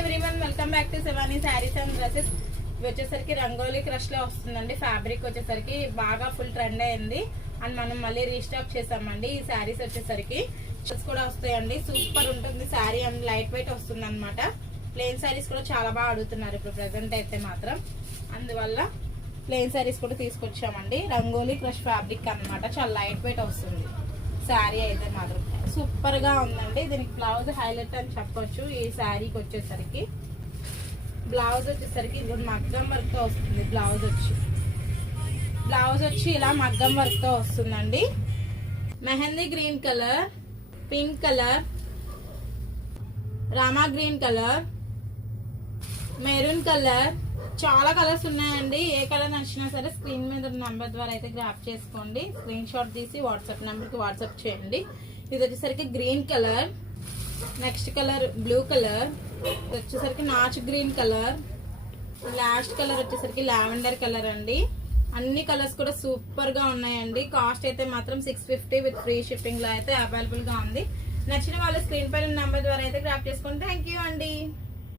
Everyone, welcome back to Shivani saris and dresses. ఇవి వచ్చేసరికి rangoli crush లో వస్తుందండి. ఫ్యాబ్రిక్ వచ్చేసరికి బాగా ఫుల్ ట్రెండ్ అయింది అండ్ మనం మళ్ళీ రీస్టాక్ చేసామండి. ఈ శారీస్ వచ్చేసరికి కూడా వస్తాయండి. సూపర్ ఉంటుంది శారీ అండ్ లైట్ వెయిట్ వస్తుంది అనమాట. ప్లెయిన్ శారీస్ కూడా చాలా బాగా అడుగుతున్నారు ఇప్పుడు ప్రెసెంట్ అయితే మాత్రం. అందువల్ల ప్లెయిన్ శారీస్ కూడా తీసుకొచ్చామండి. రంగోలీ క్రష్ ఫ్యాబ్రిక్ అన్నమాట. చాలా లైట్ వెయిట్ వస్తుంది శారీ అయితే మాత్రం. సూపర్ గా ఉందండి. దీనికి బ్లౌజ్ హైలైట్ అని చెప్పొచ్చు. ఈ శారీకి వచ్చేసరికి బ్లౌజ్ వచ్చేసరికి ఇది మగ్గం వర్క్ తో వస్తుంది. బ్లౌజ్ వచ్చి ఇలా మగ్గం వర్క్ తో వస్తుందండి. Mehndi green colour, pink colour, Rama green colour, maroon colour, చాలా కలర్స్ ఉన్నాయండి. ఏ కలర్ నచ్చినా సరే స్క్రీన్ మీద నెంబర్ ద్వారా అయితే గ్రాప్ చేసుకోండి. స్క్రీన్ షాట్ తీసి వాట్సాప్ నెంబర్కి వాట్సాప్ చేయండి. ఇది వచ్చేసరికి green colour, next colour blue colour, ఇది వచ్చేసరికి notch green colour, last colour వచ్చేసరికి లావెండర్ కలర్ అండి. అన్ని కలర్స్ కూడా సూపర్ గా ఉన్నాయండి. కాస్ట్ అయితే మాత్రం 650 విత్ ఫ్రీ షిప్పింగ్ లో అయితే అవైలబుల్ గా ఉంది. నచ్చిన వాళ్ళు స్క్రీన్ పైన నెంబర్ ద్వారా అయితే గ్రాప్ చేసుకోండి. థ్యాంక్ యూ అండి.